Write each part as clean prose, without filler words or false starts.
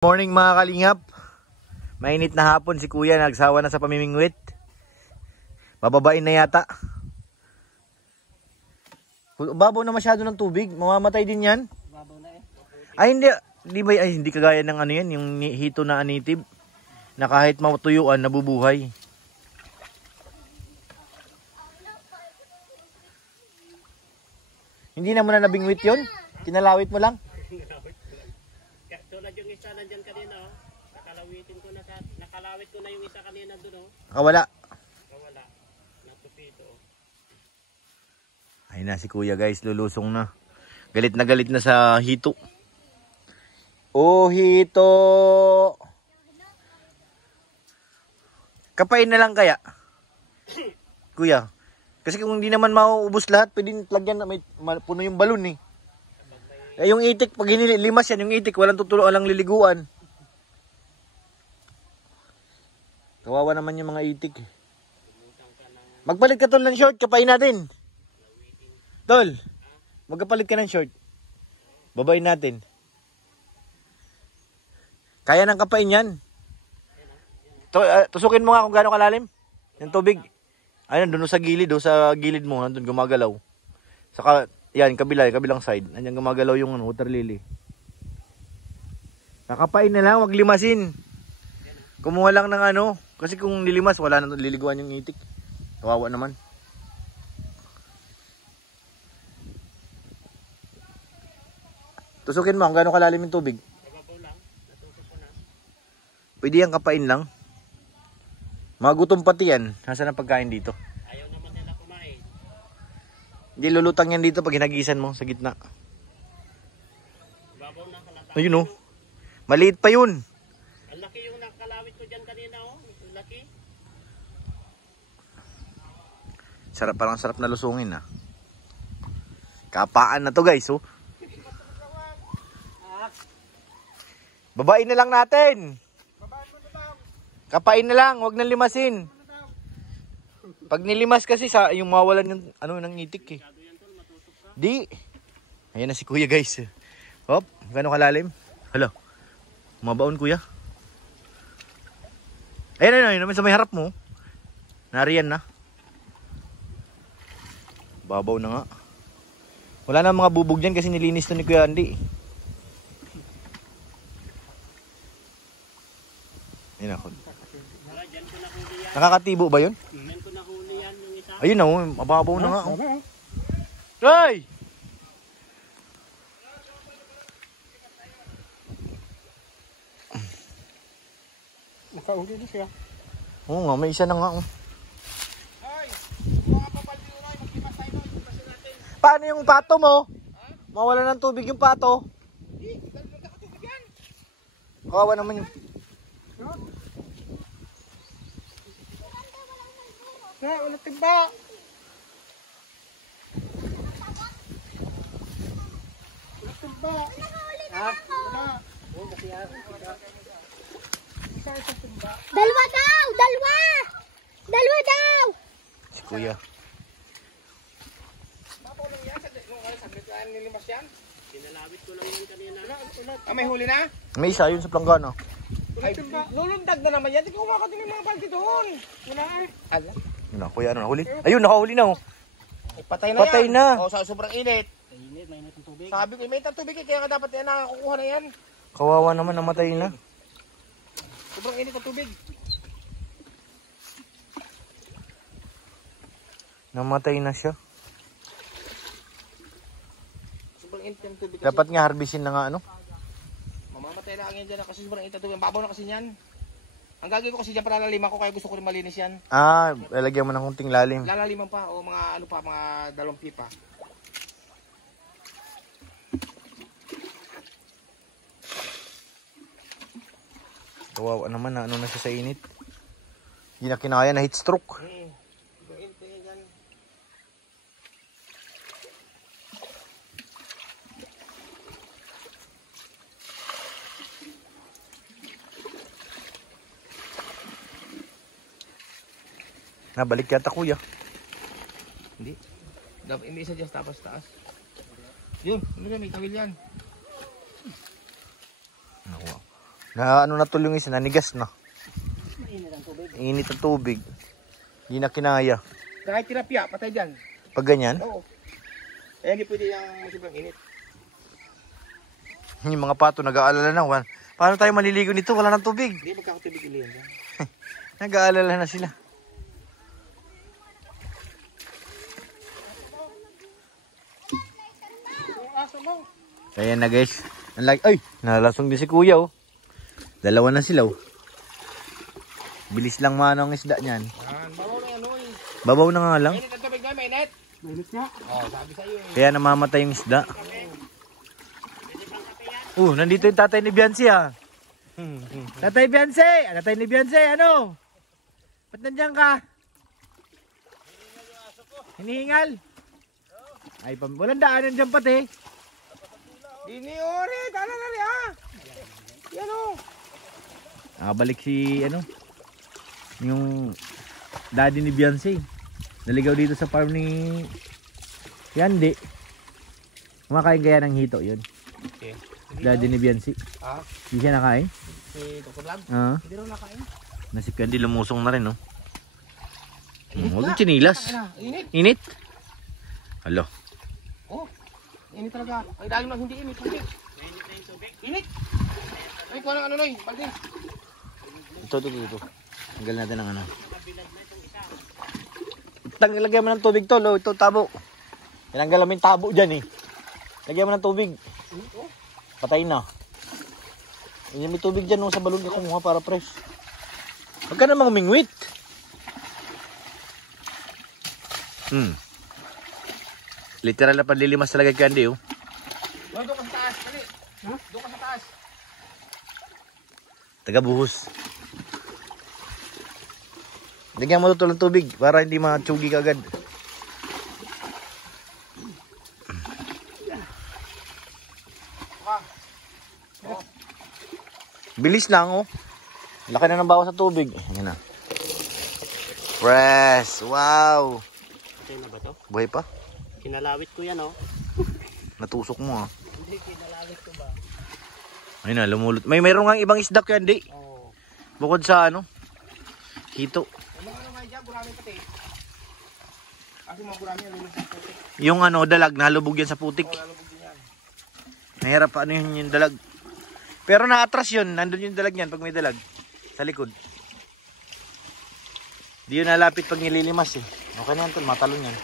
Morning mga kalingap. Mainit na hapon si kuya, nagsawa na sa pamimingwit. Bababain na yata. Babaw na masyado ng tubig, mamamatay din yan. Babaw na eh. Ay hindi kagaya ng ano yan, yung hito na anitib na kahit matuyuan nabubuhay. Hindi na mo na nabingwit yun? Kinalawit mo lang? Tulad yung isa nandyan kanina, oh. Nakalawit ko na yung isa kanina doon, oh. Kawala. Kawala. Natupito, oh. Ay na si kuya guys, lulusong na. Galit na sa hito. Oh, hito. Kapain na lang kaya? Kuya. Kasi kung hindi naman mauubos lahat, pwedeng lagyan na may puno yung balon eh. Yung itik, pag hinilimas yan, yung itik, walang tutuloan lang liliguan. Kawawa naman yung mga itik. Magpalit ka tol ng short, kapain natin. Tol, magpalit ka ng short. Babayin natin. Kaya nang kapain yan. Tusukin mo nga kung gaano kalalim. Yung tubig. Ayun, doon sa gilid mo, nandun gumagalaw. Saka, yan, kabilang side. Nandiyan gumagalaw yung water lily. Nakapain na lang, wag limasin. Kumuha lang ng ano, kasi kung nilimas, wala na liliguan yung itik. Kawawa naman. Tusukin mo, kung gaano kalalim yung tubig. Nababaw lang. Natusok ko na. Pwede yan kapain lang. Magutom pati yan. Nasaan ang pagkain dito? Ayaw naman nila kumain. Hindi lulutang yan dito pag hinagisan mo sa gitna. Babaw na kalata. Ayun oh. Maliit pa yun. Ang laki yung nakalawit ko dyan kanina, oh. Ang laki. Sarap, parang sarap na lusungin ah. Kapaan na to guys oh. Babain na lang natin. Kapain na lang, wag nang limasin. Pag nilimas kasi sa yung mawalan yung ano ng itik eh. Di. Ayan na si kuya guys. Hop, gano'ng kalalim? Hala. Mabaon kuya. Ayun naman sa may harap mo. Nariyan na. Babaw na nga. Wala na mga bubog dyan kasi nilinis to ni Kuya Andy. Ayun ako. Nakakatibo ba yun? Yan ko nahuli yan yung isa. Ayun na, mababaw na nga. Hey! Nakahuli na siya. Oo nga, may isa na nga. Paano yung pato mo? Mawala ng tubig yung pato. Kawawa naman yung... Wala timba. Wala timba. Wala. Oh, masiyar. Isa timba. Dalawa daw! Dalawa! Dalawa daw! Si kuya. Nilimas yan? Pinalawit ko lang yan kanina. May huli na? May isa yun sa planggana. Ay, lulundag na naman yan. Hindi ko kumakatin yung mga palki doon. Wala eh. Ala. Yun na, kuya, ano nahuli? Ayun, nakahuli na oh. Ay, patay na Patay yan. na. O, sa sobrang init. Mainit ang tubig. Sabi ko, mainit ang tubig eh. Kaya nga dapat yan nakakukuha na yan. Kawawa naman, namatay na. Sobrang init ang tubig. Namatay na siya. Sobrang init ang tubig. Dapat nga harbisin na nga ano. Mamamatay na ang yan dyan kasi sobrang init ang tubig. Babaw na kasi yan. Ang gagawin ko kasi dyan para laliman ko kaya gusto ko rin malinis yan. Ah, lalagyan mo ng kunting lalim. Lalaliman pa o mga ano pa, mga 2 pipa. Kawawa naman na ano na siya sa init. Hindi na kinaya na heat stroke. Sobrang init na yan. Nabalik yata kuya. Hindi. Dapat hindi isa dyan taas. Yun, may tawil yan. Nakuha. Na ano na tol yung isa, nanigas na. Mainit ang tubig. Init ang tubig. Hindi na kinaya. Kahit tilapia, patay dyan. Pag ganyan, Oo. Kaya hindi pwede yung sobrang init. yung mga pato nag-aalala na. Paano tayo maliligo nito? Wala nang tubig. Hindi magkakatubig ulit yan. Nag-aalala na sila. Yung aso mo. Kaya na guys. Ay, nalasong din si kuya oh. Dalawa na sila oh. Bilis lang manong isda niyan. Bawaw na yan, oy. Babaw na nga lang. Mainit ang tubig na, mainit. Mainit nga. Oo, sabi sa'yo eh. Kaya namamatay yung isda. Nandito yung tatay ni Biancy ah. Tatay Biancy! Tatay ni Biancy, ano? Ba't nandiyan ka? Hinihingal? Ay, walang daanan dyan pati. Dini, ore, dala na rin ah. Yan o. Nakabalik si, ano, yung daddy ni Biancy. Naligaw dito sa farm ni Yandi. Kumakain kaya ng hito yun. Okay. Daddy ni Biancy. Ah, Hindi siya nakain? si Dr. Lam. Hindi raw nakain. Si Candy lumusong na rin, no? Huwag yung chinilas. Init. Init? Alo. Oh, init talaga. Ay, dahil na hindi init. Init na yung tubig. Init. Ay, kuha ng ano, Noy. Balde. Ito. Tanggal natin ang ano. Lagyan mo ng tubig to, lo. Ito, tabo. Tinanggal namin tabo dyan, eh. Lagyan mo ng tubig. Patay na. May tubig dyan, no, sa balon ka kumuha para fresh. Huwag ka namang umingwit. Literal na panlilimas talaga kay Candy, oh. Doon ka sa taas. Dali. Doon ka sa taas. Taga-buhos. Lagyan mo ito ng tubig para hindi matsugi ka agad. Bilis lang, oh. Laki na ng bawas sa tubig. Ayan na. Fresh. Wow. Patay na ba to? Buhay pa. Kinalawit ko yan, oh. Natusok mo, ah. Hindi, kinalawit ko ba? Ayun na, lumulot. Mayroon nga ibang isda kaya hindi. Oo. Bukod sa ano, hito. Yung mga ano nga dyan, buraming pati. Kasi mga buraming yan, lulong sa putik. Yung ano, dalag, nalubog yan sa putik. Oo, lalubog din yan. Nahirap pa ano yung dalag. Pero naatras yun, nandun yung dalag niyan pag may dalag. Sa likod. Di yun nalapit pag nililimas eh. Okay na yan tol, matalon yan.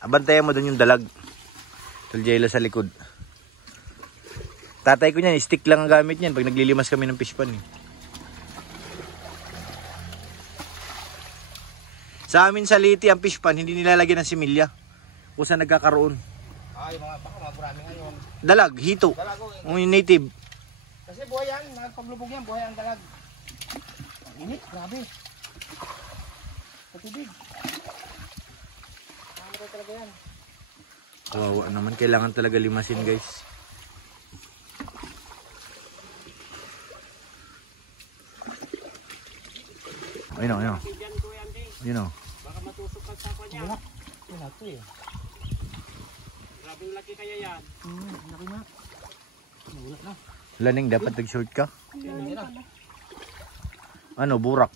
Abantayan mo dun yung dalag. Tol Jello sa likod. Tatay ko niyan, stick lang ang gamit niyan pag naglilimas kami ng fish pan eh. Sa amin sa Liti ang fish pan, hindi nilalagyan ng similya. Kung saan nagkakaroon. Ay, baka mga buraming ngayon. Dalag, hito. Dalago. Yung native. Kasi buhay yan, nagpaglubog yan, buhay ang dalag. Ang init, grabe. Patubig. Ano talaga yan? Kawawa naman, kailangan talaga limasin guys. Ayun o, ayun o. Ayun o. Baka matusok ka sa kanya. Wala. Wala ito eh. Grabing laki kaya yan. Laki na. Wala na. Laning, dapat nag-short ka. Hindi na. Ano, burak.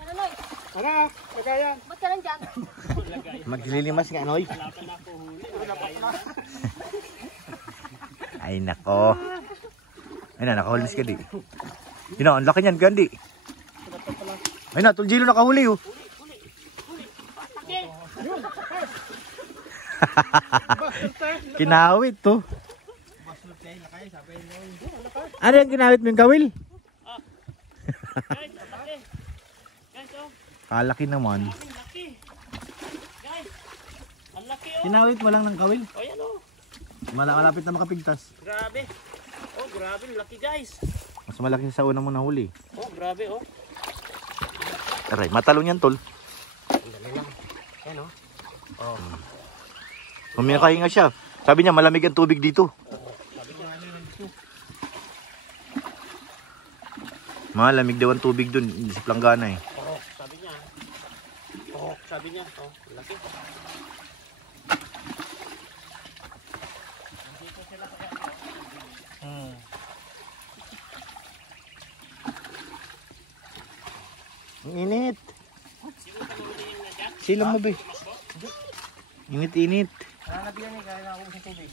Tara, Noy. Tara, lagayan. Ba't ka nandyan? Maglilimas nga, Noy. Ay, nako. Ay na, nakahulis ka di. Yun na, ang laki niyan, Gandhi. Ay na, Tuljilo nakahuli, oh. Kinawit, to. Ano yung kinawit mo yung kawil? Kalaki naman. Kinawit mo lang ng kawil. O yan o. Malapit na makapigtas. Grabe. Oh, grabe. Laki guys. Mas malaki sa una mo nahuli. Oh, grabe oh. Aray, matalong yan, tol. Ang dali lang. Yan o. Oh. Huminakahinga siya. Sabi niya, malamig ang tubig dito. Sabi niya ano yan dito. Malamig daw ang tubig dun sa planggana eh. Oo, sabi niya. Oh, sabi niya. Oh, laki. Ang init. Silang mo ba? Init-init. Nalagyan eh, kaya na ako sa tubig.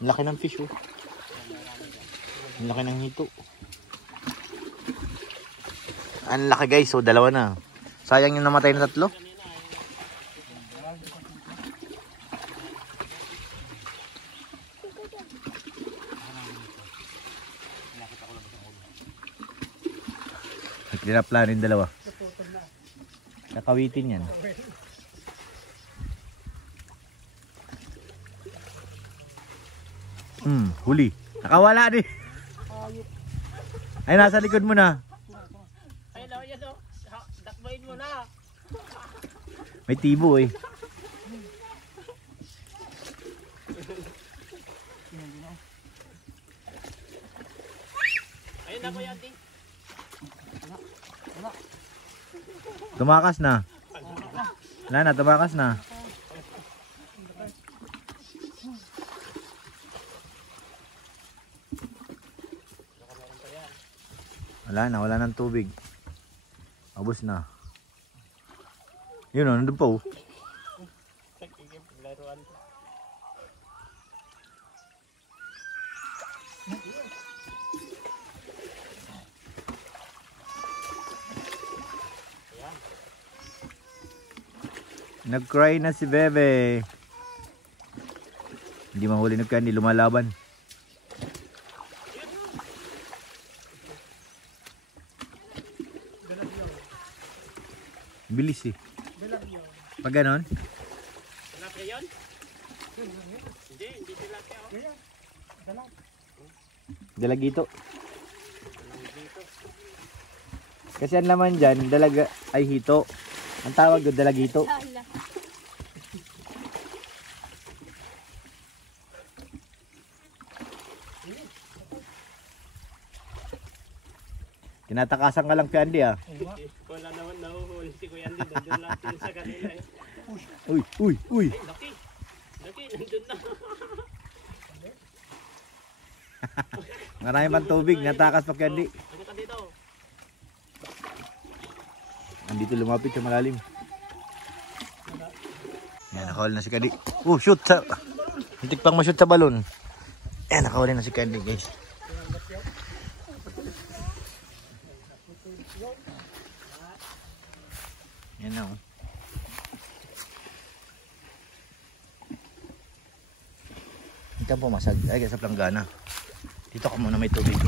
Ang laki ng fish oh. Ang laki ng hito. Ang laki guys, so dalawa na. Sayang yung namatay na tatlo. Nagtiraplano yung dalawa. Kakawitin yan. Huli. Nakawala din. Ay, nasa likod mo na. Ay, lawa yan o. Dakbayin mo na. May tibo eh. Ayun na ko yan, Ding. Tumakas na. Wala na, tumakas na. Wala ng tubig. Abos na. Yun o, nandun pa oh. Nag-cry na si Bebe. Hindi mahuli ng candy, lumalaban. Bilis eh. Pag ganon? Tilapia yun? Hindi tilapia o. Dalagito. Kasi ang laman dyan, dalaga ay hito. Ang tawag doon, dalagito. Tinatakasan ka lang kay Andy ah. Wala naman nahuhuli si Kuya Andy. Nandun lang din sa kanila eh. Uy. Ay, laki. Laki, nandun na. Marami pang tubig, natakas pa kay Andy. Ano ka dito? Andito lumapit sa malalim. Yan, nakahuli na si Candy. Oh, shoot! Hintik pang ma-shoot sa balon. Yan, nakahuli na si Candy guys. Yan na oh. Dito ang pumasag. Ay, sa planggana. Dito ka muna may tubig.